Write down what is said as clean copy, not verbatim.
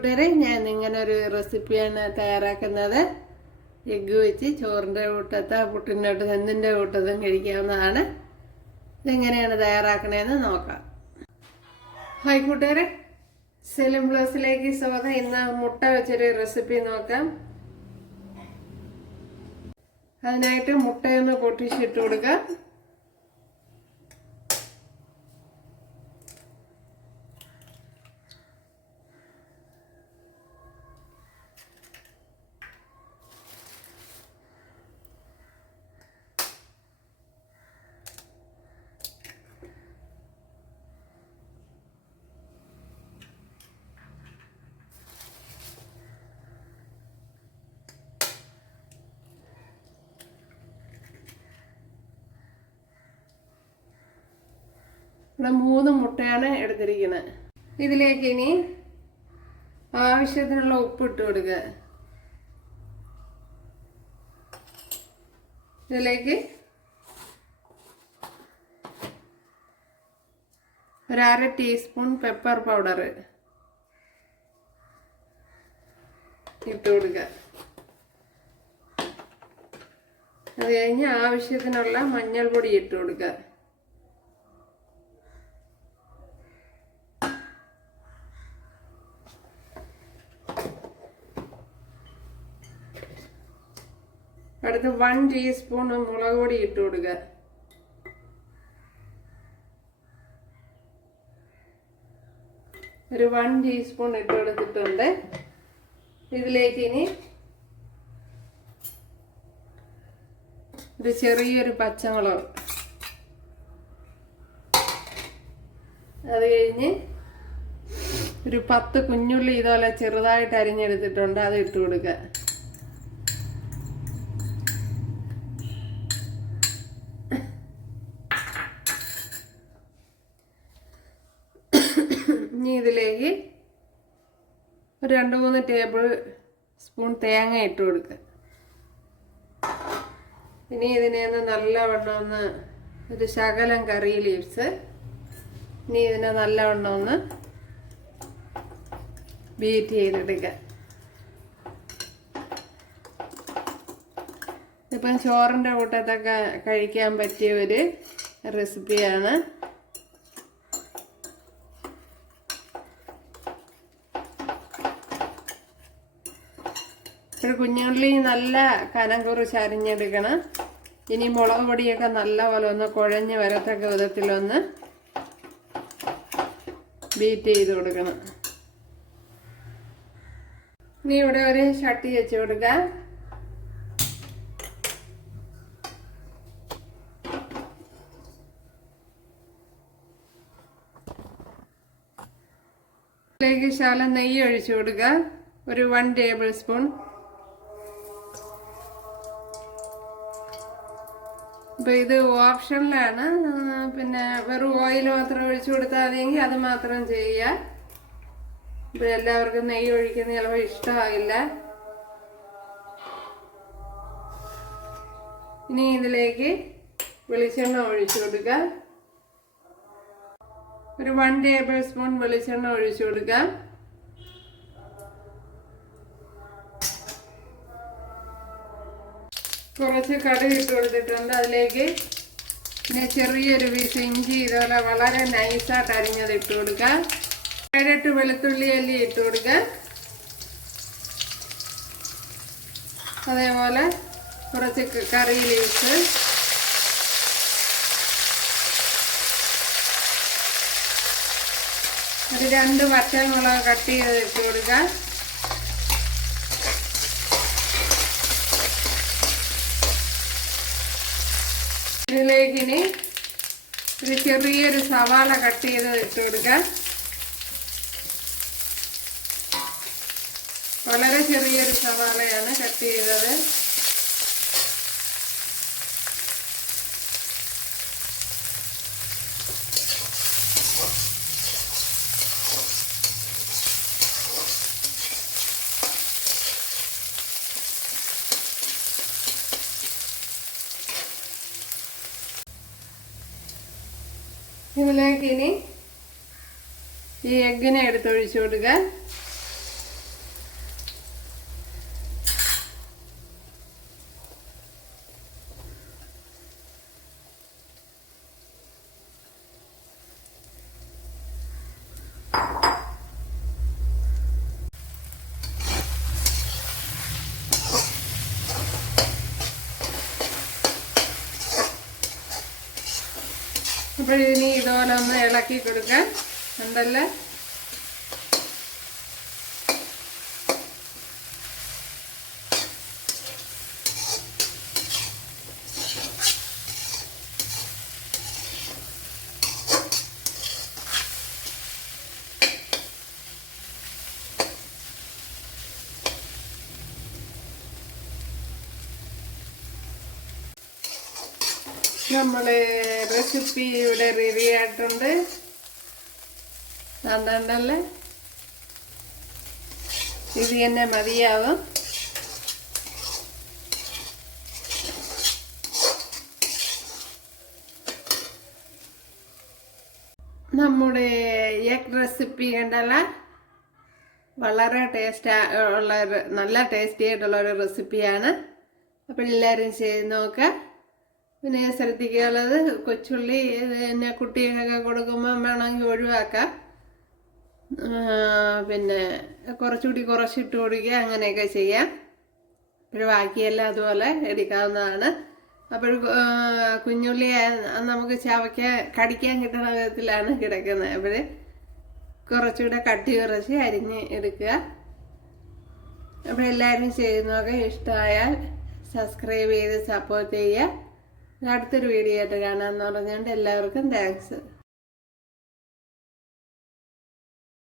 കൂട്ടുകാരെ, ഞാൻ ഇങ്ങനെ ഒരു റെസിപ്പിയാണ് തയ്യാറാക്കുന്നത്. എഗ്ഗ് വെച്ച് ചോറിൻ്റെ കൂട്ടത്ത് പുട്ടിൻ്റെ കൂട്ടത്ത് എന്തിൻ്റെ കൂട്ടത്തും കഴിക്കാവുന്നതാണ്. ഇതെങ്ങനെയാണ് തയ്യാറാക്കണതെന്ന് നോക്കാം. ഹായ് കൂട്ടുകാരെ, സെലിം പ്ലസിലേക്ക് സ്വാഗതം. ഇന്ന് മുട്ട വെച്ചൊരു റെസിപ്പി നോക്കാം. അതിനായിട്ട് മുട്ടയൊന്ന് പൊട്ടിച്ചിട്ട് കൊടുക്കാം. ഇവിടെ 3 മുട്ടയാണ് എടുത്തിരിക്കുന്നത്. ഇതിലേക്ക് ഇനി ആവശ്യത്തിനുള്ള ഉപ്പ് ഇട്ട് കൊടുക്കുക. ഇതിലേക്ക് ഒരു 1/2 ടീസ്പൂൺ പെപ്പർ പൗഡർ ഇട്ട് കൊടുക്കുക. അത് കഴിഞ്ഞ് ആവശ്യത്തിനുള്ള മഞ്ഞൾപ്പൊടി ഇട്ട് കൊടുക്കുക. അടുത്ത് 1 ടീസ്പൂൺ മുളക് പൊടി ഇട്ട് കൊടുക്കുക. ഒരു 1 ടീസ്പൂൺ ഇട്ട് കൊടുത്തിട്ടുണ്ട്. ഇതിലേക്ക് ഇനി ഒരു ചെറിയൊരു പച്ചമുളക്, അത് കഴിഞ്ഞ് ഒരു 10 കുഞ്ഞുള്ളി ഇതുപോലെ ചെറുതായിട്ട് അരിഞ്ഞെടുത്തിട്ടുണ്ട്, അത് ഇട്ട് കൊടുക്കുക. ഇനി ഇതിലേക്ക് ഒരു 2-3 ടേബിൾ സ്പൂൺ തേങ്ങ ഇട്ട് കൊടുക്കുക. ഇനി ഇതിനെ ഒന്ന് നല്ലവണ്ണം ഒന്ന് ഒരു ശകലം കറി ലീവ്സ്, ഇനി ഇതിനെ നല്ലവണ്ണം ഒന്ന് ബീറ്റ് ചെയ്തെടുക്കുക. ഇപ്പം ചോറിൻ്റെ കൂട്ടത്തൊക്കെ കഴിക്കാൻ പറ്റിയ ഒരു റെസിപ്പിയാണ്. ഒരു കുഞ്ഞുള്ളി നല്ല കനം കുറച്ച് അരിഞ്ഞെടുക്കണം. ഇനി മുളക് പൊടിയൊക്കെ നല്ലപോലെ ഒന്ന് കുഴഞ്ഞ് വരത്തക്ക വിധത്തിലൊന്ന് ബീറ്റ് ചെയ്ത് കൊടുക്കണം. ഇനി ഇവിടെ ഒരു ചട്ടി വെച്ച് കൊടുക്കാം. ഇതിലേക്ക് ശകലം നെയ്യ് ഒഴിച്ചു കൊടുക്കുക. ഒരു 1 ടേബിൾ സ്പൂൺ. അപ്പോൾ ഇത് ഓപ്ഷനിലാണ്, പിന്നെ വെറും ഓയിൽ മാത്രം ഒഴിച്ചു കൊടുത്താൽ മതിയെങ്കിൽ അത് മാത്രം ചെയ്യുക. ഇപ്പോൾ എല്ലാവർക്കും നെയ്യ് ഒഴിക്കുന്നത് ചിലപ്പോൾ ഇഷ്ടമാകില്ല. ഇനി ഇതിലേക്ക് വെളിച്ചെണ്ണ ഒഴിച്ചു കൊടുക്കുക. ഒരു 1 ടേബിൾ സ്പൂൺ വെളിച്ചെണ്ണ ഒഴിച്ചു കൊടുക്കുക. കുറച്ച് കടുക് ഇട്ട് കൊടുത്തിട്ടുണ്ട്. അതിലേക്ക് പിന്നെ ചെറിയൊരു പീസ് ഇഞ്ചി ഇതുപോലെ വളരെ നൈസായിട്ട് അരിഞ്ഞത് ഇട്ട് കൊടുക്കുക. 7-8 വെളുത്തുള്ളി അല്ലി ഇട്ട് കൊടുക്കുക. അതേപോലെ കുറച്ച് കറി ലീവ്സ്, ഒരു 2 പച്ചമുളക് കട്ട് ചെയ്ത് ഇട്ട് കൊടുക്കുക. ഇതിലേക്ക് ഇനി ഒരു ചെറിയൊരു സവാള കട്ട് ചെയ്ത് ഇട്ട് കൊടുക്കുക. വളരെ ചെറിയൊരു സവാളയാണ് കട്ട് ചെയ്തത്. ഇതിലേക്ക് ഇനി ഈ എഗ്ഗിനെ എടുത്തൊഴിച്ചു കൊടുക്കുക. അപ്പോഴിനി ഇതുപോലെ ഒന്ന് ഇളക്കി കൊടുക്കാൻ ഉണ്ടല്ലോ. നമ്മള് റെസിപ്പി ഇവിടെ റെഡി ആയിട്ടുണ്ട്. കണ്ടല്ലേ, ഇത് തന്നെ മതിയാവും. നമ്മുടെ എഗ് റെസിപ്പി കണ്ടല്ല, വളരെ നല്ല ടേസ്റ്റി ആയിട്ടുള്ള ഒരു റെസിപ്പിയാണ്. അപ്പോൾ എല്ലാവരും ചെയ്ത് നോക്കുക. പിന്നെ ശ്രദ്ധിക്കാനുള്ളത്, കൊച്ചുള്ളി പിന്നെ കുട്ടികൾക്കൊക്കെ കൊടുക്കുമ്പോൾ വേണമെങ്കിൽ ഒഴിവാക്കാം. പിന്നെ കുറച്ചിട്ട് കൊടുക്കുക, അങ്ങനെയൊക്കെ ചെയ്യാം. അപ്പോൾ ബാക്കിയെല്ലാം അതുപോലെ എടുക്കാവുന്നതാണ്. അപ്പോൾ കുഞ്ഞുള്ളി നമുക്ക് കടിക്കാൻ കിട്ടുന്ന വിധത്തിലാണ് കിടക്കുന്നത്. അപ്പോൾ കുറച്ചുകൂടെ കട്ടി കുറച്ച് അരിഞ്ഞ് എടുക്കുക. അപ്പോൾ എല്ലാവരും ചെയ്യുന്നതൊക്കെ ഇഷ്ടമായാൽ സബ്സ്ക്രൈബ് ചെയ്ത് സപ്പോർട്ട് ചെയ്യുക. അടുത്തൊരു വീഡിയോ ആയിട്ട് കാണാമെന്ന് പറഞ്ഞുകൊണ്ട് എല്ലാവർക്കും താങ്ക്സ്.